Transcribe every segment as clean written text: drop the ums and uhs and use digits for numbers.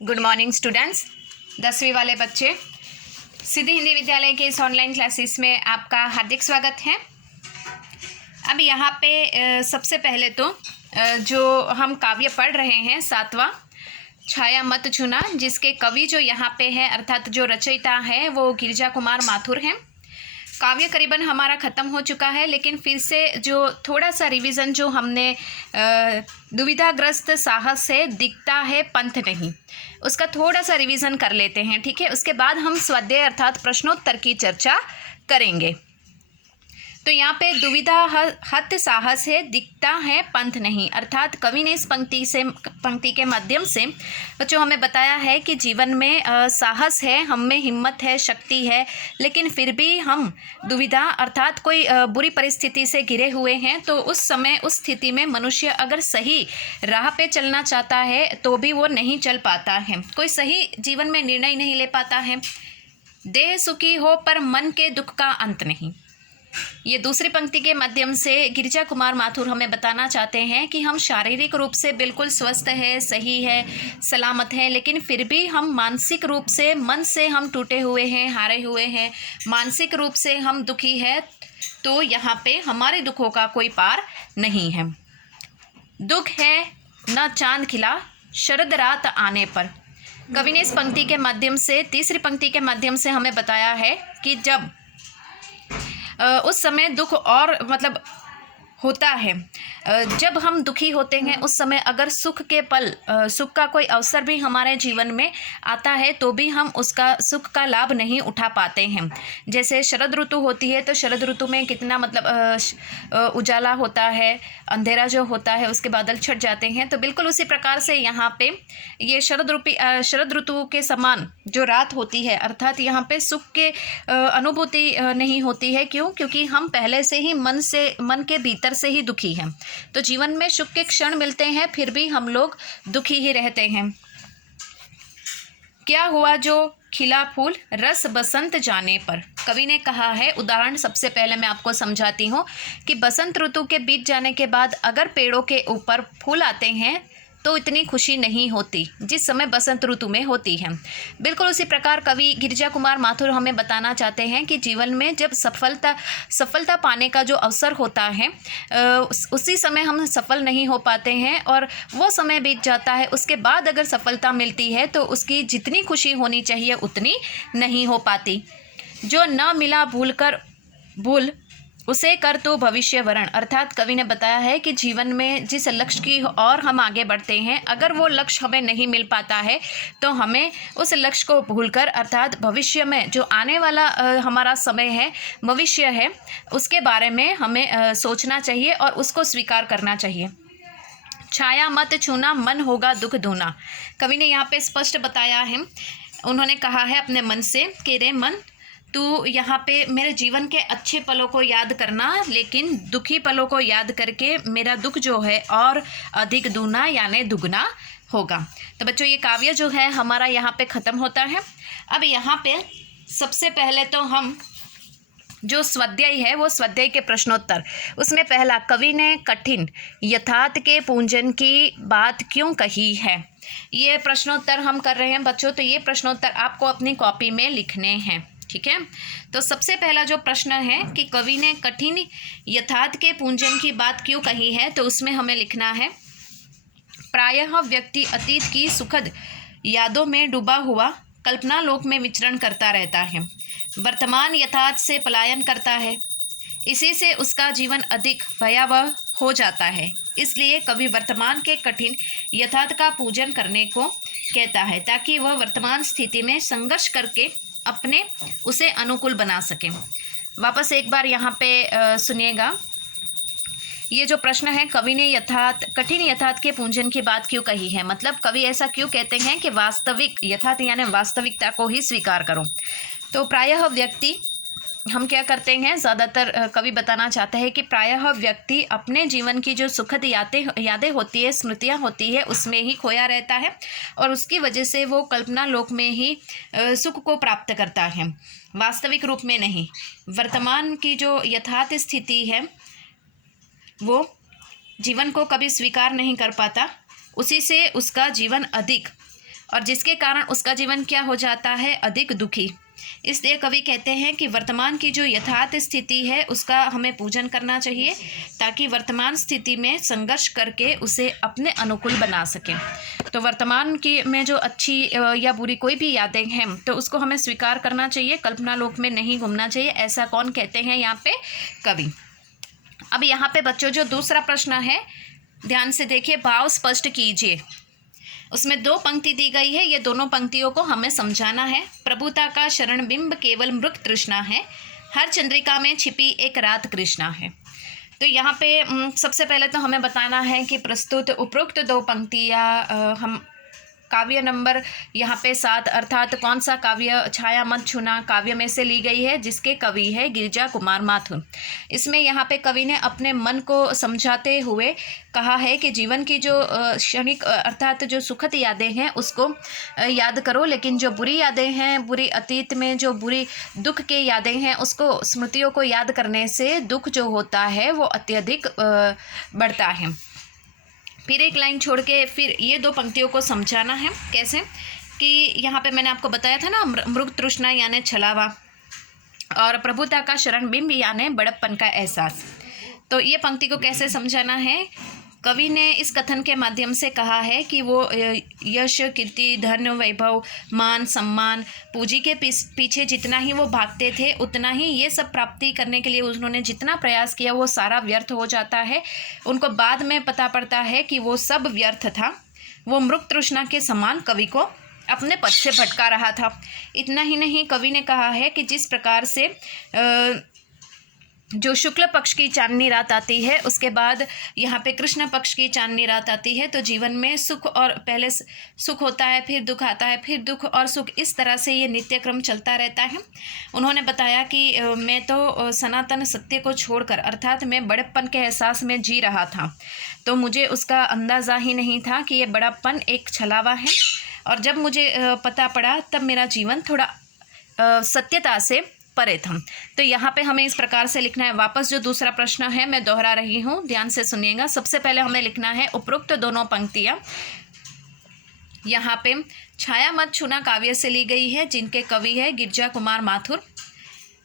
Good morning students. 10वीं वाले बच्चे, सिद्धि हिंदी विद्यालय के इस ऑनलाइन क्लासेस में आपका हार्दिक स्वागत है। अब यहाँ पे सबसे पहले तो जो हम काव्य पढ़ रहे हैं 7वां छाया मत छूना, जिसके कवि जो यहाँ पे है अर्थात जो रचयिता है वो गिरिजा कुमार माथुर हैं। काव्य करीबन हमारा ख़त्म हो चुका है, लेकिन फिर से जो थोड़ा सा रिवीजन जो हमने दुविधाग्रस्त साहस से दिखता है पंथ नहीं, उसका थोड़ा सा रिवीजन कर लेते हैं, ठीक है। उसके बाद हम स्वाध्याय अर्थात प्रश्नोत्तर की चर्चा करेंगे। तो यहाँ पे दुविधा हत साहस है, दिखता है पंथ नहीं, अर्थात कवि ने इस पंक्ति के माध्यम से जो हमें बताया है कि जीवन में साहस है, हम में हिम्मत है, शक्ति है, लेकिन फिर भी हम दुविधा अर्थात कोई बुरी परिस्थिति से घिरे हुए हैं। तो उस समय उस स्थिति में मनुष्य अगर सही राह पे चलना चाहता है तो भी वो नहीं चल पाता है, कोई सही जीवन में निर्णय नहीं ले पाता है। देह सुखी हो पर मन के दुख का अंत नहीं, ये दूसरी पंक्ति के माध्यम से गिरिजा कुमार माथुर हमें बताना चाहते हैं कि हम शारीरिक रूप से बिल्कुल स्वस्थ है, सही है, सलामत है, लेकिन फिर भी हम मानसिक रूप से, मन से हम टूटे हुए हैं, हारे हुए हैं, मानसिक रूप से हम दुखी है। तो यहाँ पे हमारे दुखों का कोई पार नहीं है। दुख है न चांद खिला शरद रात आने पर। कवि ने इस पंक्ति के माध्यम से, तीसरी पंक्ति के माध्यम से हमें बताया है कि जब उस समय दुख और मतलब होता है, जब हम दुखी होते हैं उस समय अगर सुख के पल, सुख का कोई अवसर भी हमारे जीवन में आता है तो भी हम उसका सुख का लाभ नहीं उठा पाते हैं। जैसे शरद ऋतु होती है तो शरद ऋतु में कितना मतलब उजाला होता है, अंधेरा जो होता है उसके बादल छट जाते हैं। तो बिल्कुल उसी प्रकार से यहाँ पे ये शरद ऋतु के समान जो रात होती है, अर्थात यहाँ पे सुख के अनुभूति नहीं होती है। क्यों? क्योंकि हम पहले से ही मन के भीतर से ही दुखी हैं। तो जीवन में सुख के क्षण मिलते हैं फिर भी हम लोग दुखी ही रहते हैं। क्या हुआ जो खिला फूल रस बसंत जाने पर। कवि ने कहा है, उदाहरण सबसे पहले मैं आपको समझाती हूँ कि बसंत ऋतु के बीत जाने के बाद अगर पेड़ों के ऊपर फूल आते हैं तो इतनी खुशी नहीं होती जिस समय बसंत ऋतु में होती है। बिल्कुल उसी प्रकार कवि गिरिजा कुमार माथुर हमें बताना चाहते हैं कि जीवन में जब सफलता पाने का जो अवसर होता है उसी समय हम सफल नहीं हो पाते हैं और वो समय बीत जाता है। उसके बाद अगर सफलता मिलती है तो उसकी जितनी खुशी होनी चाहिए उतनी नहीं हो पाती। जो न मिला भूल उसे कर तो भविष्य वरण, अर्थात कवि ने बताया है कि जीवन में जिस लक्ष्य की ओर हम आगे बढ़ते हैं अगर वो लक्ष्य हमें नहीं मिल पाता है तो हमें उस लक्ष्य को भूलकर अर्थात भविष्य में जो आने वाला हमारा समय है, भविष्य है, उसके बारे में हमें सोचना चाहिए और उसको स्वीकार करना चाहिए। छाया मत छूना मन होगा दुख दूना। कवि ने यहाँ पे स्पष्ट बताया है, उन्होंने कहा है अपने मन से कि रे मन, तू यहाँ पे मेरे जीवन के अच्छे पलों को याद करना, लेकिन दुखी पलों को याद करके मेरा दुख जो है और अधिक दूना यानी दुगना होगा। तो बच्चों ये काव्य जो है हमारा यहाँ पे ख़त्म होता है। अब यहाँ पे सबसे पहले तो हम जो स्वाध्याय है वो स्वाध्याय के प्रश्नोत्तर, उसमें पहला, कवि ने कठिन यथार्थ के पूंजन की बात क्यों कही है, ये प्रश्नोत्तर हम कर रहे हैं बच्चों। तो ये प्रश्नोत्तर आपको अपनी कॉपी में लिखने हैं, ठीक है। तो सबसे पहला जो प्रश्न है कि कवि ने कठिन यथार्थ के पूंजन की बात क्यों कही है, तो उसमें हमें लिखना है, प्रायः व्यक्ति अतीत की सुखद यादों में डूबा हुआ कल्पना लोक में विचरण करता रहता है, वर्तमान यथार्थ से पलायन करता है, इसी से उसका जीवन अधिक भयावह हो जाता है। इसलिए कवि वर्तमान के कठिन यथार्थ का पूजन करने को कहता है ताकि वह वर्तमान स्थिति में संघर्ष करके अपने उसे अनुकूल बना सकें। वापस एक बार यहाँ पे सुनिएगा, ये जो प्रश्न है, कवि ने कठिन यथार्थ के पूंजन की बात क्यों कही है, मतलब कवि ऐसा क्यों कहते हैं कि वास्तविक यथार्थ यानी वास्तविकता को ही स्वीकार करो। तो प्रायः व्यक्ति, हम क्या करते हैं, ज़्यादातर कवि बताना चाहते हैं कि प्रायः व्यक्ति अपने जीवन की जो सुखद यादें होती है, स्मृतियाँ होती है, उसमें ही खोया रहता है और उसकी वजह से वो कल्पना लोक में ही सुख को प्राप्त करता है, वास्तविक रूप में नहीं। वर्तमान की जो यथार्थ स्थिति है वो जीवन को कभी स्वीकार नहीं कर पाता, उसी से उसका जीवन अधिक और जिसके कारण उसका जीवन क्या हो जाता है, अधिक दुखी। इसलिए कवि कहते हैं कि वर्तमान की जो यथार्थ स्थिति है उसका हमें पूजन करना चाहिए, ताकि वर्तमान स्थिति में संघर्ष करके उसे अपने अनुकूल बना सकें। तो वर्तमान की में जो अच्छी या बुरी कोई भी यादें हैं तो उसको हमें स्वीकार करना चाहिए, कल्पना लोक में नहीं घूमना चाहिए। ऐसा कौन कहते हैं यहाँ पे, कवि। अब यहाँ पे बच्चों जो दूसरा प्रश्न है, ध्यान से देखिए, भाव स्पष्ट कीजिए। उसमें 2 पंक्ति दी गई है, ये दोनों पंक्तियों को हमें समझाना है। प्रभुता का शरण बिंब केवल मृग तृष्णा है, हर चंद्रिका में छिपी एक रात कृष्णा है। तो यहाँ पे सबसे पहले तो हमें बताना है कि प्रस्तुत उपरोक्त 2 पंक्तियाँ हम काव्य नंबर यहाँ पे 7 अर्थात कौन सा काव्य, छाया मत छूना काव्य में से ली गई है, जिसके कवि है गिरिजा कुमार माथुर। इसमें यहाँ पे कवि ने अपने मन को समझाते हुए कहा है कि जीवन की जो क्षणिक अर्थात जो सुखद यादें हैं उसको याद करो, लेकिन जो बुरी यादें हैं, बुरी अतीत में जो बुरी दुख के यादें हैं, उसको स्मृतियों को याद करने से दुख जो होता है वो अत्यधिक बढ़ता है। फिर एक लाइन छोड़ के फिर ये 2 पंक्तियों को समझाना है। कैसे कि यहाँ पे मैंने आपको बताया था ना, मृग तृष्णा यानी छलावा और प्रभुता का शरण बिंब यानी बड़प्पन का एहसास। तो ये पंक्ति को कैसे समझाना है, कवि ने इस कथन के माध्यम से कहा है कि वो यश, कीर्ति, धन, वैभव, मान, सम्मान, पूंजी के पीछे जितना ही वो भागते थे, उतना ही ये सब प्राप्ति करने के लिए उन्होंने जितना प्रयास किया वो सारा व्यर्थ हो जाता है। उनको बाद में पता पड़ता है कि वो सब व्यर्थ था। वो मृग तृष्णा के समान कवि को अपने पथ से भटका रहा था। इतना ही नहीं, कवि ने कहा है कि जिस प्रकार से जो शुक्ल पक्ष की चांदनी रात आती है, उसके बाद यहाँ पे कृष्ण पक्ष की चांदनी रात आती है, तो जीवन में सुख और पहले सुख होता है, फिर दुख आता है, फिर दुख और सुख, इस तरह से ये नित्य क्रम चलता रहता है। उन्होंने बताया कि मैं तो सनातन सत्य को छोड़कर अर्थात मैं बड़प्पन के एहसास में जी रहा था, तो मुझे उसका अंदाज़ा ही नहीं था कि ये बड़प्पन एक छलावा है। और जब मुझे पता पड़ा तब मेरा जीवन थोड़ा सत्यता से परे था। तो यहाँ पे हमें इस प्रकार से लिखना है। वापस जो दूसरा प्रश्न है मैं दोहरा रही हूँ, ध्यान से सुनिएगा। सबसे पहले हमें लिखना है उपरोक्त 2 पंक्तियाँ यहाँ पे छाया मत छूना काव्य से ली गई है, जिनके कवि है गिरिजा कुमार माथुर।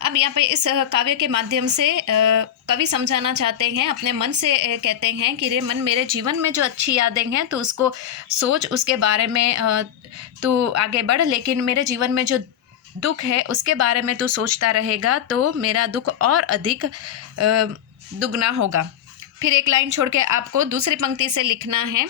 अब यहाँ पे इस काव्य के माध्यम से कवि समझाना चाहते हैं, अपने मन से कहते हैं कि रे मन, मेरे जीवन में जो अच्छी यादें हैं तो उसको सोच, उसके बारे में तू आगे बढ़, लेकिन मेरे जीवन में जो दुख है उसके बारे में तू सोचता रहेगा तो मेरा दुख और अधिक दुगना होगा। फिर एक लाइन छोड़ के आपको दूसरी पंक्ति से लिखना है।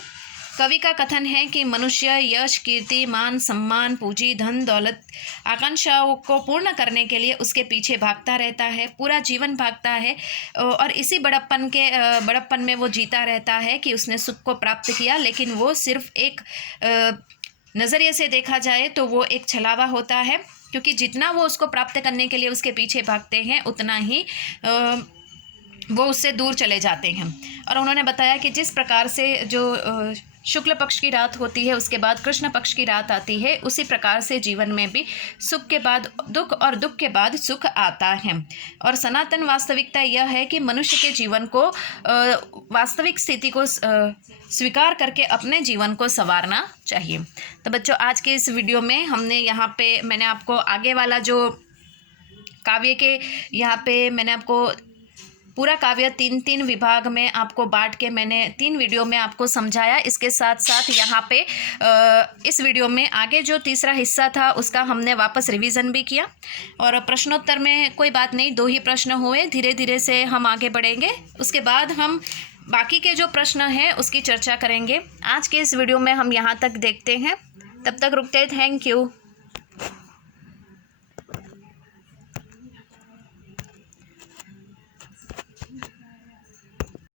कवि का कथन है कि मनुष्य यश, कीर्ति, मान, सम्मान, पूंजी, धन, दौलत, आकांक्षाओं को पूर्ण करने के लिए उसके पीछे भागता रहता है, पूरा जीवन भागता है और इसी बड़प्पन में वो जीता रहता है कि उसने सुख को प्राप्त किया, लेकिन वो सिर्फ एक नज़रिए से देखा जाए तो वो एक छलावा होता है, क्योंकि जितना वो उसको प्राप्त करने के लिए उसके पीछे भागते हैं उतना ही वो उससे दूर चले जाते हैं। और उन्होंने बताया कि जिस प्रकार से जो शुक्ल पक्ष की रात होती है उसके बाद कृष्ण पक्ष की रात आती है, उसी प्रकार से जीवन में भी सुख के बाद दुख और दुख के बाद सुख आता है। और सनातन वास्तविकता यह है कि मनुष्य के जीवन को वास्तविक स्थिति को स्वीकार करके अपने जीवन को संवारना चाहिए। तो बच्चों, आज के इस वीडियो में हमने यहाँ पे मैंने आपको आगे वाला जो काव्य के यहाँ पे मैंने आपको पूरा काव्य 3 विभाग में आपको बांट के मैंने 3 वीडियो में आपको समझाया। इसके साथ साथ यहाँ पे इस वीडियो में आगे जो तीसरा हिस्सा था उसका हमने वापस रिवीजन भी किया। और प्रश्नोत्तर में कोई बात नहीं, 2 ही प्रश्न हुए, धीरे धीरे से हम आगे बढ़ेंगे। उसके बाद हम बाकी के जो प्रश्न हैं उसकी चर्चा करेंगे। आज के इस वीडियो में हम यहाँ तक देखते हैं, तब तक रुकते हैं। Thank you.